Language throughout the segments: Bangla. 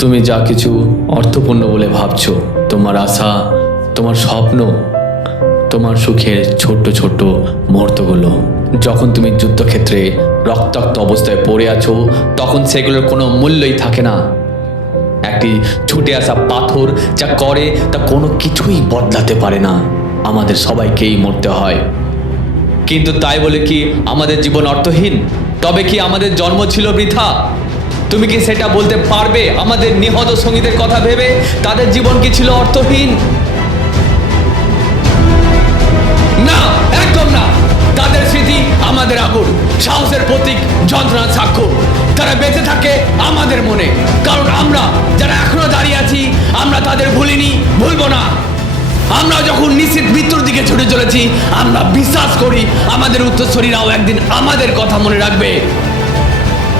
তুমি যা কিছু অর্থপূর্ণ বলে ভাবছো, তোমার আশা, তোমার স্বপ্ন, তোমার সুখের ছোট্ট ছোট্ট মুহূর্তগুলো, যখন তুমি যুদ্ধক্ষেত্রে রক্তাক্ত অবস্থায় পড়ে আছো তখন সেগুলোর কোনো মূল্যই থাকে না। একটি ছুটে আসা পাথর যা করে তা কোনো কিছুই বদলাতে পারে না। আমাদের সবাইকেই মরতে হয়, কিন্তু তাই বলে কি আমাদের জীবন অর্থহীন? তবে কি আমাদের জন্ম ছিল বৃথা? তুমি কি সেটা বলতে পারবে আমাদের নিহত সঙ্গীদের কথা ভেবে তাদের জীবন কি ছিল অর্থহীন? না, একদম না। তাদের স্মৃতি আমাদের আগুন, সাহসের প্রতীক, যন্ত্রণার সাক্ষ্য। তারা বেঁচে থাকে আমাদের মনে, কারণ আমরা যারা এখনো দাঁড়িয়ে আছি আমরা তাদের ভুলিনি, ভুলবো না। আমরা যখন নিশ্চিত মৃত্যুর দিকে ছুটে চলেছি আমরা বিশ্বাস করি আমাদের উত্তরসূরিরাও একদিন আমাদের কথা মনে রাখবে,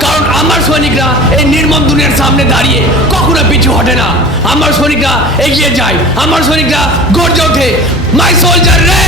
কারণ আমার সৈনিকরা এই নির্মম দুনিয়ার সামনে দাঁড়িয়ে কখনো পিছু হটে না। আমার সৈনিকরা এগিয়ে যায়, আমার সৈনিকরা গর্জে ওঠে, মাই সোলজার রে।